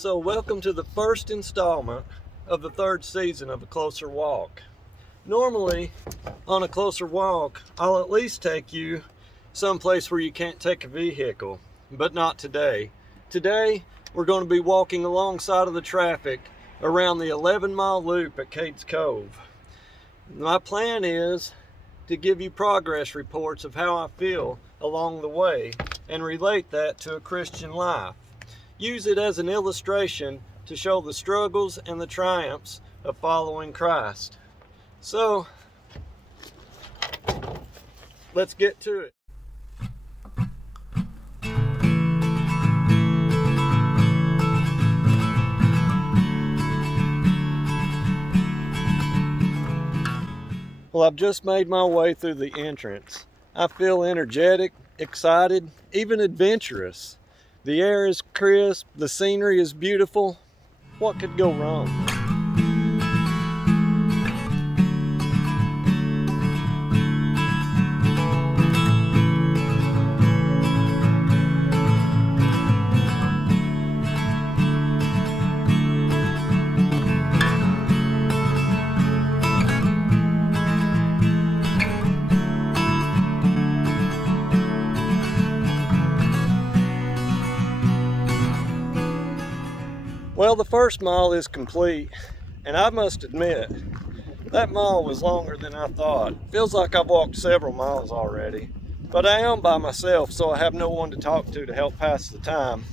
So welcome to the first installment of the third season of A Closer Walk. Normally, on A Closer Walk, I'll at least take you someplace where you can't take a vehicle, but not today. Today, we're going to be walking alongside of the traffic around the 11-mile loop at Cades Cove. My plan is to give you progress reports of how I feel along the way and relate that to a Christian life. Use it as an illustration to show the struggles and the triumphs of following Christ. So, let's get to it. Well, I've just made my way through the entrance. I feel energetic, excited, even adventurous. The air is crisp, the scenery is beautiful. What could go wrong? Well, the first mile is complete, and I must admit, that mile was longer than I thought. Feels like I've walked several miles already, but I am by myself, so I have no one to talk to help pass the time.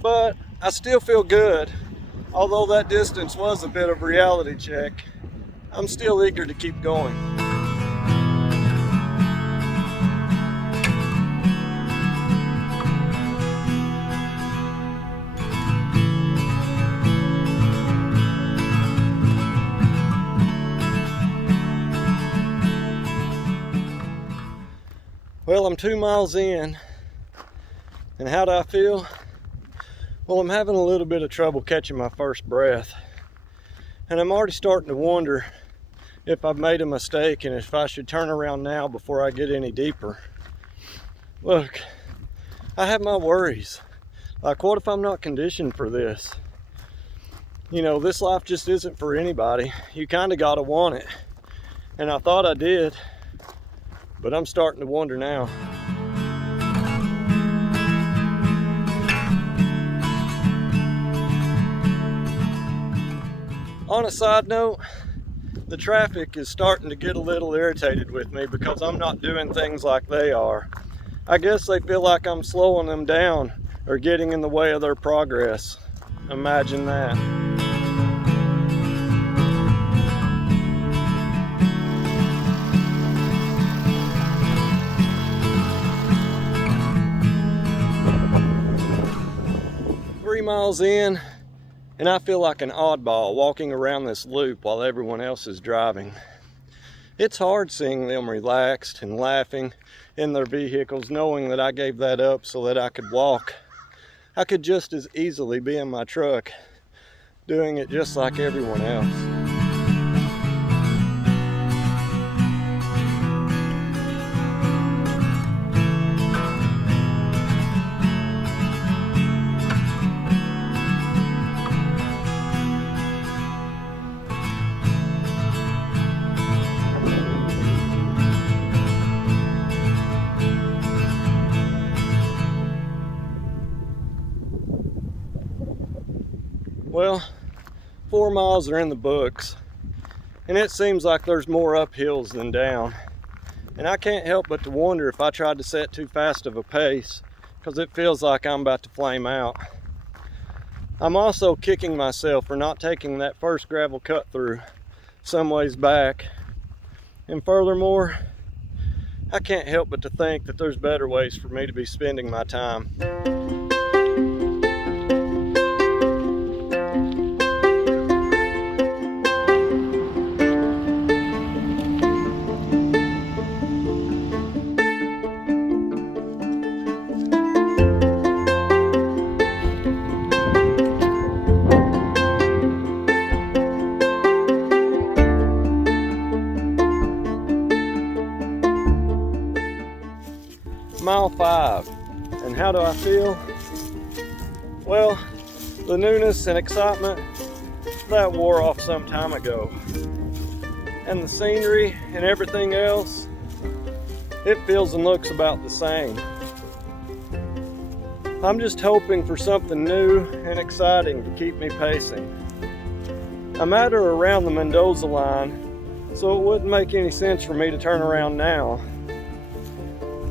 But I still feel good. Although that distance was a bit of a reality check, I'm still eager to keep going. Well, I'm 2 miles in, and how do I feel? Well, I'm having a little bit of trouble catching my first breath, and I'm already starting to wonder if I've made a mistake and if I should turn around now before I get any deeper. Look, I have my worries. Like, what if I'm not conditioned for this? You know, this life just isn't for anybody. You kind of got to want it, and I thought I did. But I'm starting to wonder now. On a side note, the traffic is starting to get a little irritated with me because I'm not doing things like they are. I guess they feel like I'm slowing them down or getting in the way of their progress. Imagine that. 3 miles in, and I feel like an oddball walking around this loop while everyone else is driving. It's hard seeing them relaxed and laughing in their vehicles, knowing that I gave that up so that I could walk. I could just as easily be in my truck, doing it just like everyone else. Well, 4 miles are in the books, and it seems like there's more uphills than down. And I can't help but to wonder if I tried to set too fast of a pace, because it feels like I'm about to flame out. I'm also kicking myself for not taking that first gravel cut through some ways back. And furthermore, I can't help but to think that there's better ways for me to be spending my time. Mile 5, and how do I feel? Well, The newness and excitement, that wore off some time ago. And the scenery and everything else, it feels and looks about the same. I'm just hoping for something new and exciting to keep me pacing. I'm at or around the Mendoza line, so it wouldn't make any sense for me to turn around now.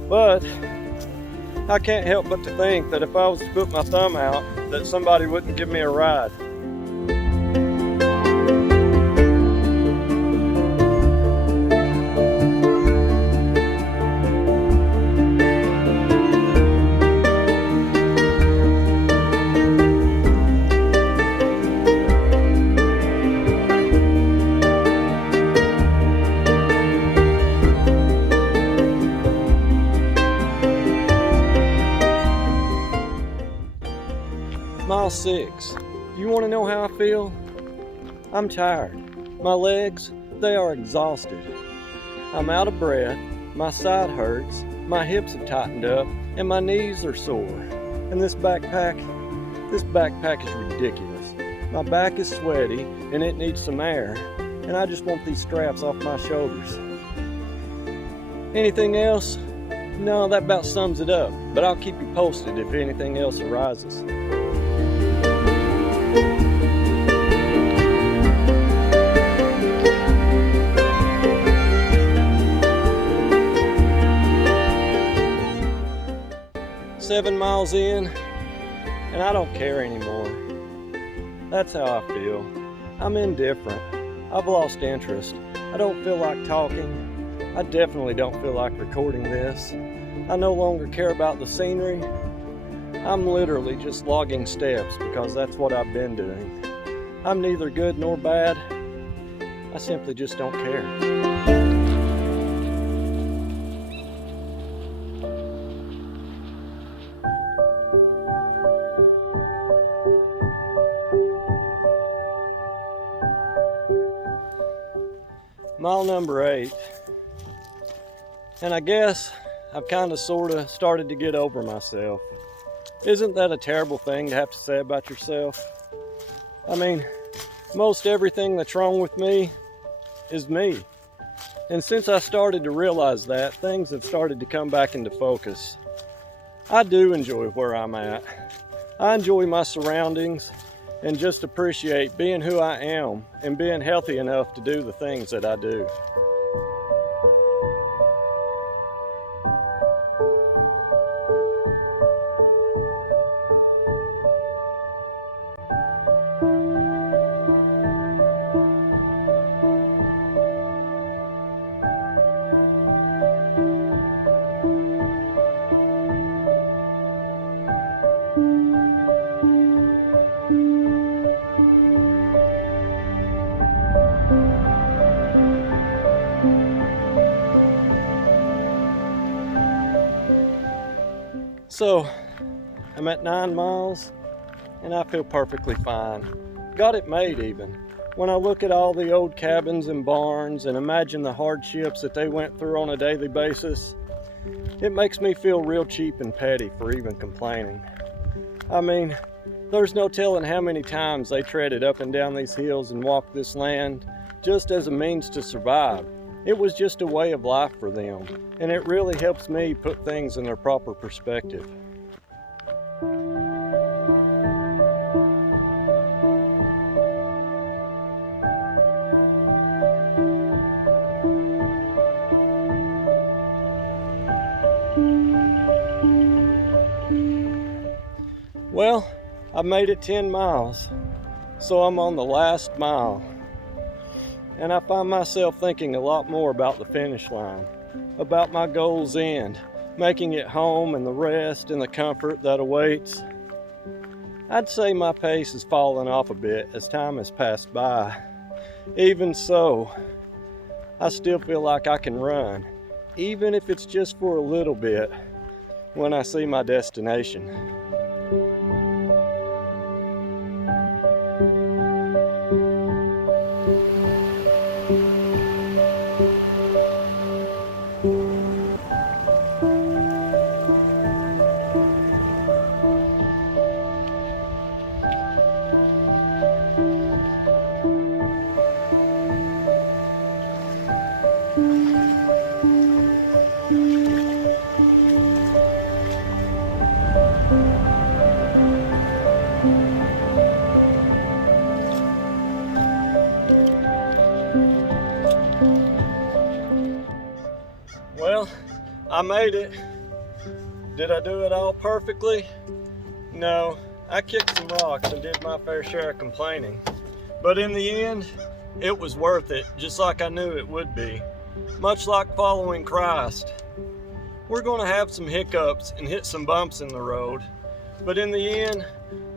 But I can't help but to think that if I was to put my thumb out, that somebody wouldn't give me a ride. Mile 6. You want to know how I feel? I'm tired. My legs, they are exhausted. I'm out of breath, my side hurts, my hips have tightened up, and my knees are sore. And this backpack is ridiculous. My back is sweaty, and it needs some air, and I just want these straps off my shoulders. Anything else? No, that about sums it up, but I'll keep you posted if anything else arises. Seven miles in, and I don't care anymore. That's how I feel. I'm indifferent. I've lost interest. I don't feel like talking. I definitely don't feel like recording this. I no longer care about the scenery. I'm literally just logging steps because that's what I've been doing. I'm neither good nor bad. I simply just don't care. Mile number 8, and I guess I've kind of sort of started to get over myself. Isn't that a terrible thing to have to say about yourself? I mean, most everything that's wrong with me is me. And since I started to realize that, things have started to come back into focus. I do enjoy where I'm at. I enjoy my surroundings and just appreciate being who I am and being healthy enough to do the things that I do. So, I'm at 9 miles, and I feel perfectly fine. Got it made even. When I look at all the old cabins and barns and imagine the hardships that they went through on a daily basis, it makes me feel real cheap and petty for even complaining. I mean, there's no telling how many times they treaded up and down these hills and walked this land just as a means to survive. It was just a way of life for them, and it really helps me put things in their proper perspective. Well, I made it 10 miles, so I'm on the last mile. And I find myself thinking a lot more about the finish line, about my goal's end, making it home and the rest and the comfort that awaits. I'd say my pace has fallen off a bit as time has passed by. Even so, I still feel like I can run, even if it's just for a little bit, when I see my destination. Well, I made it. Did I do it all perfectly? No, I kicked some rocks and did my fair share of complaining. But in the end, it was worth it, just like I knew it would be. Much like following Christ. We're going to have some hiccups and hit some bumps in the road, but in the end,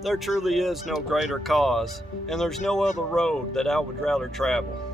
there truly is no greater cause, and there's no other road that I would rather travel.